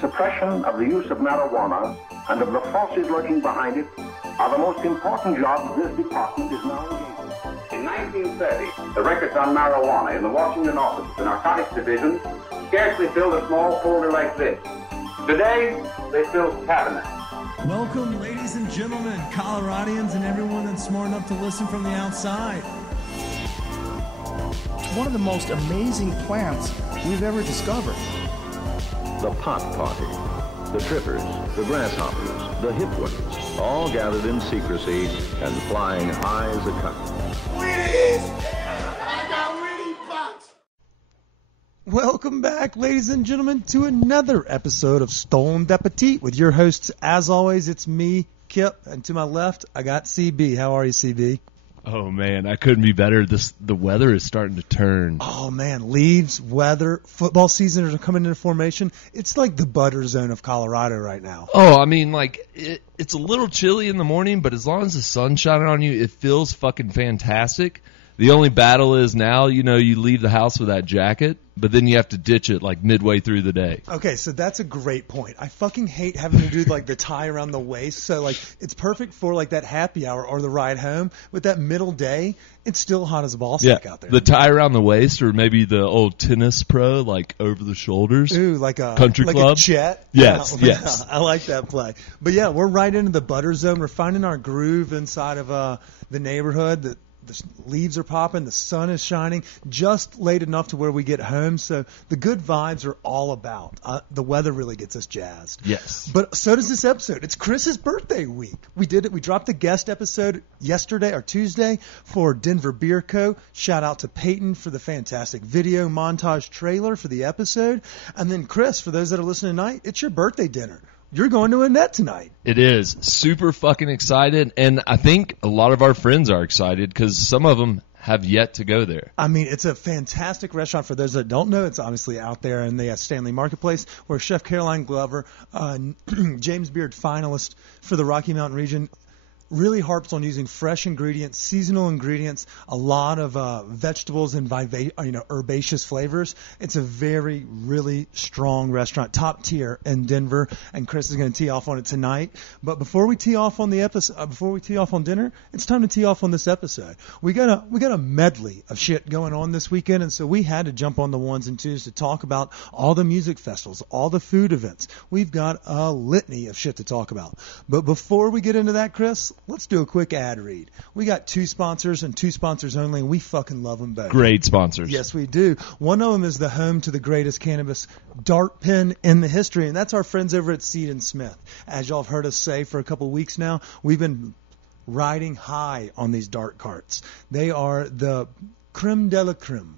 suppression of the use of marijuana and of the forces lurking behind it are the most important jobs this department is now engaged in. In 1930, the records on marijuana in the Washington office of the Narcotics Division scarcely filled a small folder like this. Today, they fill cabinets. Welcome, ladies and gentlemen, Coloradians, and everyone that's smart enough to listen from the outside. It's one of the most amazing plants we've ever discovered. The pot party, the trippers, the grasshoppers, the hip ones, all gathered in secrecy and flying high as a kite. I got Winnie Fox. Welcome back, ladies and gentlemen, to another episode of Stolen D'Appetit with your hosts. As always, it's me, Kip, and to my left, I got CB. How are you, CB? Oh, man, I couldn't be better. The weather is starting to turn. Oh, man, leaves, weather, football season are coming into formation. It's like the butter zone of Colorado right now. Oh, I mean, like, it's a little chilly in the morning, but as long as the sun's shining on you, it feels fucking fantastic. The only battle is now, you leave the house with that jacket, but then you have to ditch it like midway through the day. Okay, so that's a great point. I fucking hate having to do like the tie around the waist. So like it's perfect for like that happy hour or the ride home. With that middle day, it's still hot as a ball sack out there. The tie around the waist, or maybe the old tennis pro, like over the shoulders. Ooh, like a country club. A Chet. Yes, yeah, yes. I like that play. But yeah, we're right into the butter zone. We're finding our groove inside of the neighborhood. The leaves are popping, the sun is shining, just late enough to where we get home. So the good vibes are all about. The weather really gets us jazzed. Yes. But so does this episode. It's Chris's birthday week. We did it. We dropped the guest episode yesterday or Tuesday for Denver Beer Co. Shout out to Peyton for the fantastic video montage trailer for the episode. And then Chris, for those that are listening tonight, it's your birthday dinner. You're going to Annette tonight. It is. Super fucking excited. And I think a lot of our friends are excited because some of them have yet to go there. I mean, it's a fantastic restaurant. For those that don't know, it's obviously out there in the Stanley Marketplace, where Chef Caroline Glover, James Beard finalist for the Rocky Mountain region, really harps on using fresh ingredients, seasonal ingredients, a lot of vegetables and herbaceous flavors. It's a really strong restaurant, top tier in Denver, and Chris is going to tee off on it tonight. But before we tee off on the episode, before we tee off on dinner, it's time to tee off on this episode. We got a medley of shit going on this weekend, and so we had to jump on the ones and twos to talk about all the music festivals, all the food events. We've got a litany of shit to talk about. But before we get into that, Chris, let's do a quick ad read. We got two sponsors and two sponsors only, and we fucking love them both. Great sponsors. Yes, we do. One of them is the home to the greatest cannabis dart pen in the history, and that's our friends over at Seed & Smith. As y'all have heard us say for a couple of weeks now, we've been riding high on these dart carts. They are the creme de la creme.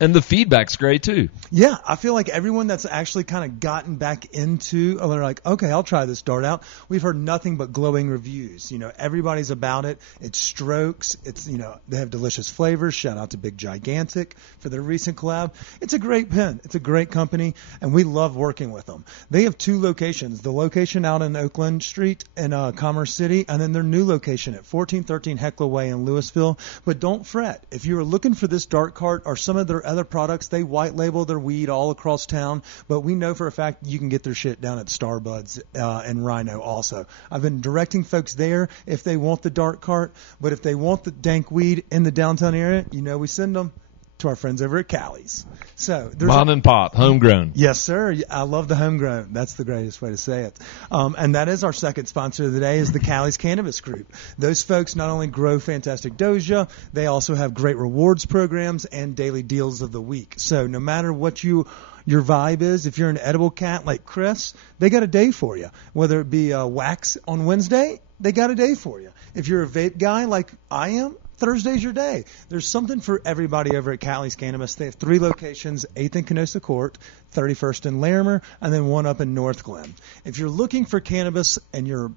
And the feedback's great, too. Yeah, I feel like everyone that's actually kind of gotten back into, they're like, okay, I'll try this dart out. We've heard nothing but glowing reviews. Everybody's about it. It strokes. They have delicious flavors. Shout out to Big Gigantic for their recent collab. It's a great pen. It's a great company, and we love working with them. They have two locations. The location out in Oakland Street in Commerce City, and then their new location at 1413 Heckler Way in Louisville. But don't fret. If you're looking for this dart cart or some of their other products, they white label their weed all across town, but we know for a fact you can get their shit down at Starbuds and Rhino also. I've been directing folks there if they want the dart cart, but if they want the dank weed in the downtown area, we send them to our friends over at Callie's. So Mom and Pop, homegrown. Yes, sir. I love the homegrown. That's the greatest way to say it. And that is our second sponsor of the day, is the Callie's Cannabis Group. Those folks not only grow fantastic doja, they also have great rewards programs and daily deals of the week. So no matter what your vibe is, if you're an edible cat like Chris, they got a day for you. Whether it be wax on Wednesday, they got a day for you. If you're a vape guy like I am, Thursday's your day. There's something for everybody over at Callie's Cannabis. They have 3 locations, 8th and Kenosha Court, 31st in Larimer, and then one up in North Glen. If you're looking for cannabis and you're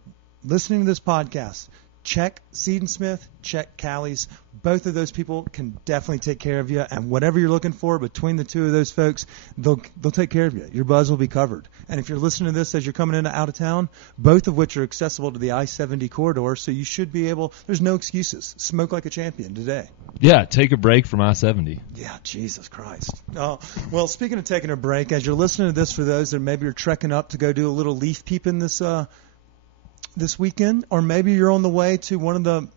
listening to this podcast, check Seed & Smith, check Callie's. Both of those people can definitely take care of you, and whatever you're looking for between the two of those folks, they'll take care of you. Your buzz will be covered. And if you're listening to this as you're coming into out of town, both of which are accessible to the I-70 corridor, so you should be able, there's no excuses. Smoke like a champion today. Yeah, take a break from I-70. Yeah, Jesus Christ. Well, speaking of taking a break, as you're listening to this, for those that maybe you're trekking up to go do a little leaf peeping this weekend, or maybe you're on the way to one of the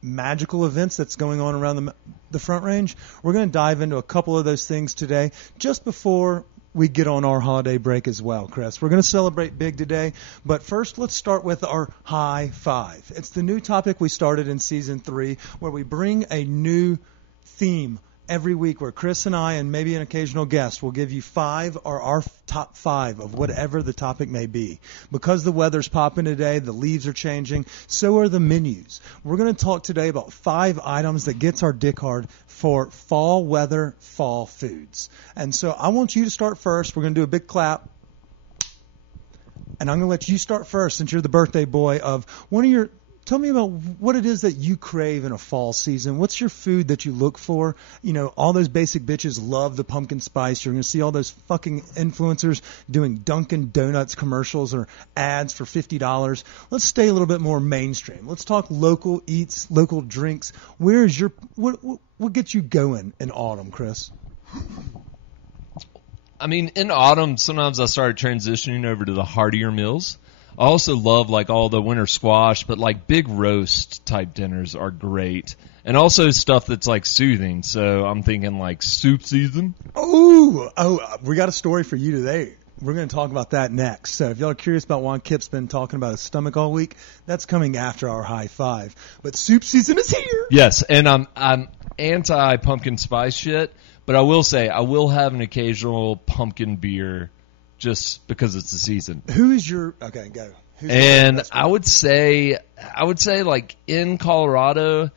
magical events that's going on around the Front Range, we're going to dive into a couple of those things today, just before we get on our holiday break as well, Chris. We're going to celebrate big today, but first let's start with our high five. It's the new topic we started in Season 3, where we bring a new theme every week, where Chris and I and maybe an occasional guest will give you our top 5 of whatever the topic may be. Because the weather's popping today, the leaves are changing, so are the menus. We're going to talk today about 5 items that gets our dick hard for fall weather, fall foods. And so I want you to start first. We're going to do a big clap. And I'm going to let you start first, since you're the birthday boy of one of your... Tell me about what it is that you crave in a fall season. What's your food that you look for? You know, all those basic bitches love the pumpkin spice. You're going to see all those fucking influencers doing Dunkin' Donuts commercials or ads for $50. Let's stay a little bit more mainstream. Let's talk local eats, local drinks. Where is your what gets you going in autumn, Chris? I mean, in autumn, sometimes I started transitioning over to the heartier meals. I also love like all the winter squash, but like big roast type dinners are great. And also stuff that's like soothing. So I'm thinking like soup season. Oh, we got a story for you today. We're going to talk about that next. So if y'all are curious about why Kip's been talking about his stomach all week, that's coming after our high five. But soup season is here. Yes, and I'm anti pumpkin spice shit, but I will say I will have an occasional pumpkin beer. Just because it's the season. Who is your okay? Go. And I would say like in Colorado,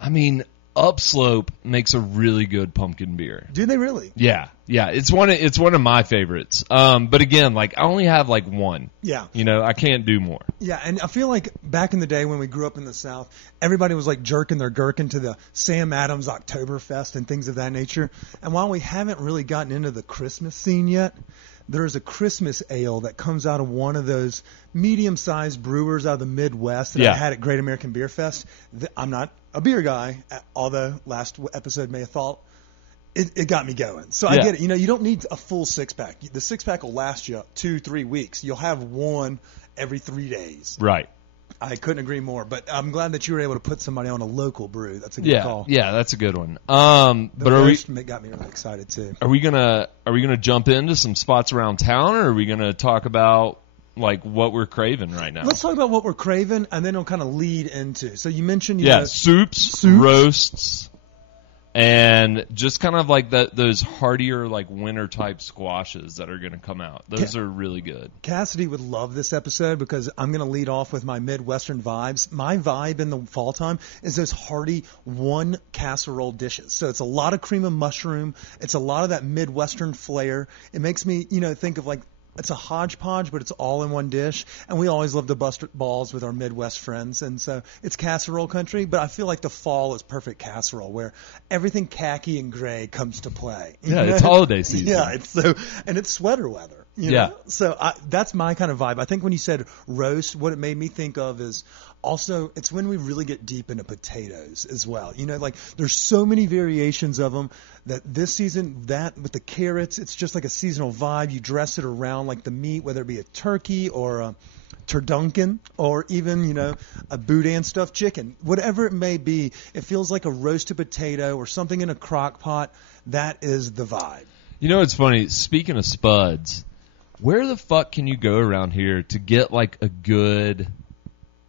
I mean Upslope makes a really good pumpkin beer. Do they really? Yeah. It's one of my favorites. But again, like I only have like one. Yeah. You know, I can't do more. Yeah, and I feel like back in the day when we grew up in the South, everybody was like jerking their gherkin to the Sam Adams Oktoberfest and things of that nature. And while we haven't really gotten into the Christmas scene yet, there's a Christmas ale that comes out of one of those medium-sized brewers out of the Midwest that I had at Great American Beer Fest. I'm not a beer guy, although last episode may have thought it got me going. So I get it. You know, you don't need a full six-pack. The six-pack will last you 2-3 weeks. You'll have one every 3 days. Right. I couldn't agree more, but I'm glad that you were able to put somebody on a local brew. That's a good call. Yeah, that's a good one. But roast got me really excited too. Are we gonna jump into some spots around town, or are we gonna talk about like what we're craving right now? Let's talk about what we're craving, and then it'll kind of lead into. So you mentioned soups, roasts, and just kind of like those heartier like winter type squashes that are going to come out. Those are really good. Cassidy would love this episode because I'm going to lead off with my Midwestern vibes. My vibe in the fall time is those hearty one casserole dishes. So it's a lot of cream of mushroom. It's a lot of that Midwestern flair. It makes me, think of like, it's a hodgepodge, but it's all in one dish. And we always love to bust balls with our Midwest friends. And so it's casserole country, but I feel like the fall is perfect casserole where everything khaki and gray comes to play. It's holiday season. Yeah, and it's sweater weather. You know? So that's my kind of vibe. I think when you said roast, what it made me think of is also it's when we really get deep into potatoes as well. Like there's so many variations of them that this season, that with the carrots, it's just like a seasonal vibe. You dress it around like the meat, whether it be a turkey or a turducken or even, a boudin stuffed chicken. Whatever it may be, it feels like a roasted potato or something in a crock pot. That is the vibe. It's funny. Speaking of spuds, where the fuck can you go around here to get like a good...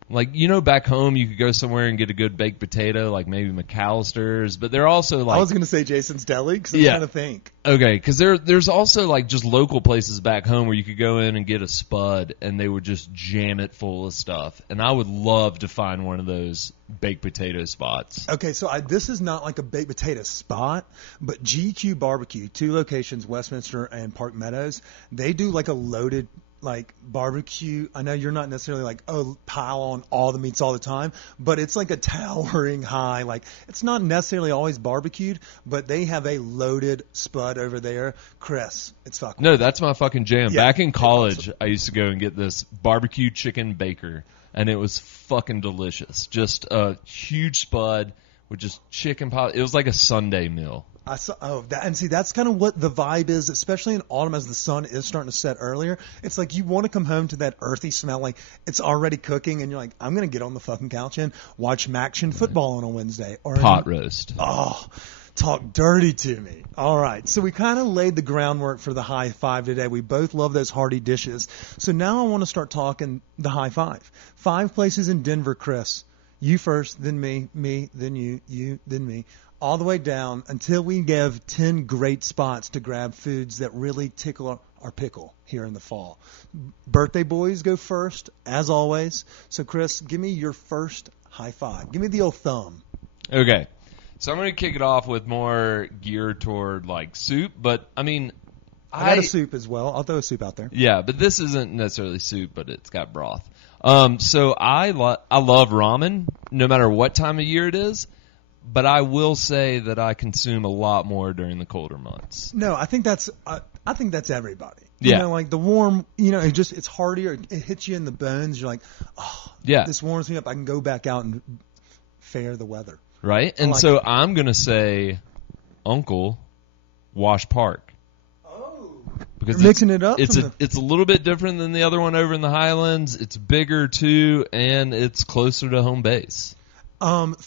Like, back home you could go somewhere and get a good baked potato, like maybe McAllister's, but they're also like... I was going to say Jason's Deli, because I'm trying to think. Okay, because there's also like just local places back home where you could go in and get a spud, and they would just jam it full of stuff. And I would love to find one of those baked potato spots. Okay, so this is not like a baked potato spot, but GQ Barbecue, 2 locations, Westminster and Park Meadows, they do like a loaded like barbecue. I know you're not necessarily like, oh, pile on all the meats all the time, but it's like a towering high. Like, it's not necessarily always barbecued, but they have a loaded spud over there. Chris, it's fucking. No, that's my fucking jam. Yeah. Back in college, I used to go and get this barbecue chicken baker, and it was fucking delicious. Just a huge spud with just chicken pot. It was like a Sunday meal. I saw, and see, that's kind of what the vibe is, especially in autumn as the sun is starting to set earlier. It's like you want to come home to that earthy smell, like it's already cooking, and you're like, I'm going to get on the fucking couch and watch Maction football on a Wednesday. Or Pot roast. Oh, talk dirty to me. All right, so we kind of laid the groundwork for the high five today. We both love those hearty dishes. So now I want to start talking the high five. 5 places in Denver, Chris. You first, then me, then you, then me. All the way down until we give 10 great spots to grab foods that really tickle our pickle here in the fall. Birthday boys go first, as always. So, Chris, give me your first high five. Give me the old thumb. Okay. So I'm going to kick it off with more geared toward, like, soup. But, I mean, I got a soup as well. I'll throw a soup out there. Yeah, but this isn't necessarily soup, but it's got broth. So I love ramen, no matter what time of year it is. But I will say that I consume a lot more during the colder months. No, I think that's everybody. Yeah. You know, like the warm, it's heartier. It hits you in the bones. You're like, oh, yeah, this warms me up. I can go back out and fare the weather. Right? And so I'm going to say Uncle Wash Park. Oh. Because mixing it up? It's a little bit different than the other one over in the Highlands. It's bigger, too, and it's closer to home base.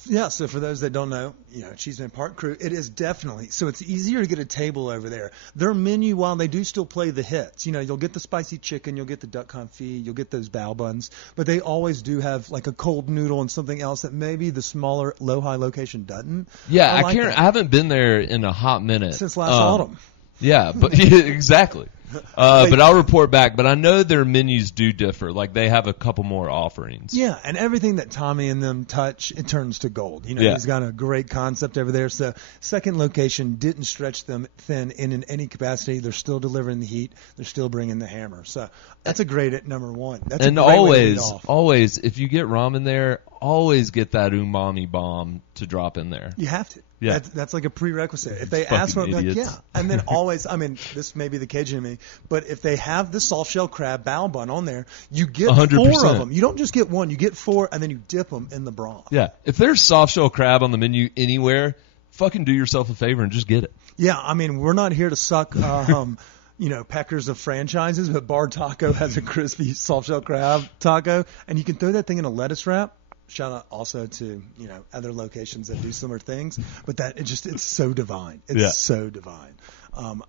Yeah, so for those that don't know, Cheeseman Park crew, it is definitely, so it's easier to get a table over there. Their menu, while they do still play the hits, you'll get the spicy chicken, you'll get the duck confit, you'll get those bao buns, but they always do have like a cold noodle and something else that maybe the smaller low-high location doesn't. Yeah, I haven't been there in a hot minute. Since last autumn. Yeah, but exactly. But I'll report back. But I know their menus do differ. Like, they have a couple more offerings. Yeah, and everything that Tommy and them touch, it turns to gold. He's got a great concept over there. So, second location didn't stretch them thin in any capacity. They're still delivering the heat. They're still bringing the hammer. So, that's a great at number one. That's and a great way to lead always, if you get ramen there, always get that umami bomb to drop in there. You have to. Yeah. That's like a prerequisite. If they ask for it, like, yeah. And then always, this may be the Cajun in me, but if they have the soft shell crab bao bun on there, you get 100%. 4 of them. You don't just get one, you get 4, and then you dip them in the broth. Yeah. If there's soft shell crab on the menu anywhere, fucking do yourself a favor and just get it. Yeah, we're not here to suck, peckers of franchises, but Bar Taco has a crispy soft shell crab taco, and you can throw that thing in a lettuce wrap. Shout out also to, other locations that do similar things, but it's so divine. It's so divine.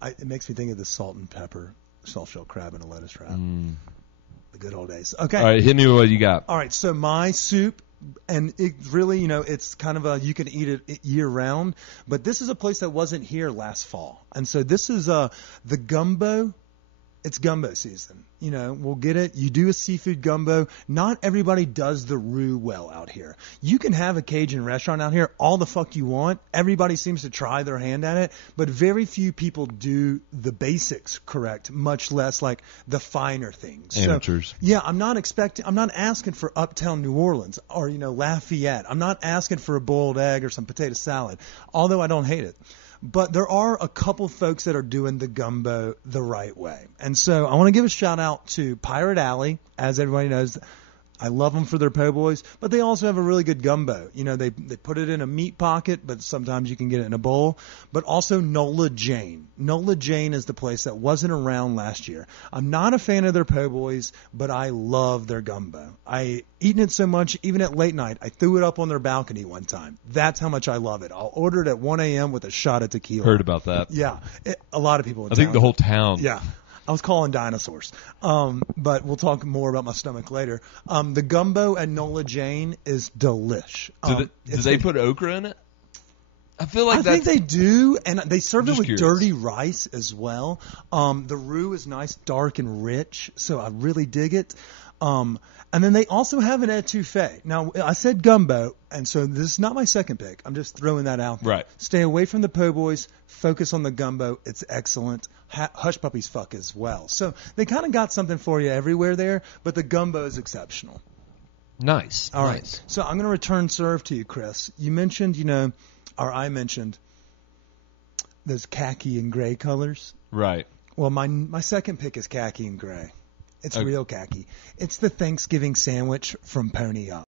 It makes me think of the salt and pepper soft shell crab in a lettuce wrap. The good old days. Okay. All right, hit me with what you got. All right, so my soup, and it really, it's kind of you can eat it year round, but this is a place that wasn't here last fall. And so this is the gumbo. It's gumbo season. We'll get it. You do a seafood gumbo. Not everybody does the roux well out here. You can have a Cajun restaurant out here all the fuck you want. Everybody seems to try their hand at it, but very few people do the basics correct, much less like the finer things. Amateurs. So, yeah, I'm not asking for Uptown New Orleans or, Lafayette. I'm not asking for a boiled egg or some potato salad, although I don't hate it. But there are a couple folks that are doing the gumbo the right way. And so I want to give a shout out to Pirate Alley. As everybody knows, I love them for their po' boys, but they also have a really good gumbo. They put it in a meat pocket, but sometimes you can get it in a bowl. But also Nola Jane. Nola Jane is the place that wasn't around last year. I'm not a fan of their po' boys, but I love their gumbo. I eaten it so much, even at late night, I threw it up on their balcony one time. That's how much I love it. I'll order it at 1 a.m. with a shot of tequila. Heard about that. Yeah. A lot of people in I think the whole town. Yeah. I was calling dinosaurs. But we'll talk more about my stomach later. The gumbo at Nola Jane is delish. Do they put okra in it? I feel like I think they do, and they serve it with curious. dirty rice as well. The roux is nice, dark, and rich, so I really dig it. And then they also have an etouffee. Now, I said gumbo, and so this is not my second pick. I'm just throwing that out there. Right. Stay away from the po' boys. focus on the gumbo. It's excellent. Hush Puppies fuck as well. So they kind of got something for you everywhere there, but the gumbo is exceptional. Nice. All nice. right. So I'm going to return serve to you, Chris. You mentioned, or I mentioned those khaki and gray colors. Right. Well, my second pick is khaki and gray. It's Okay. real khaki. It's the Thanksgiving sandwich from Pony Up.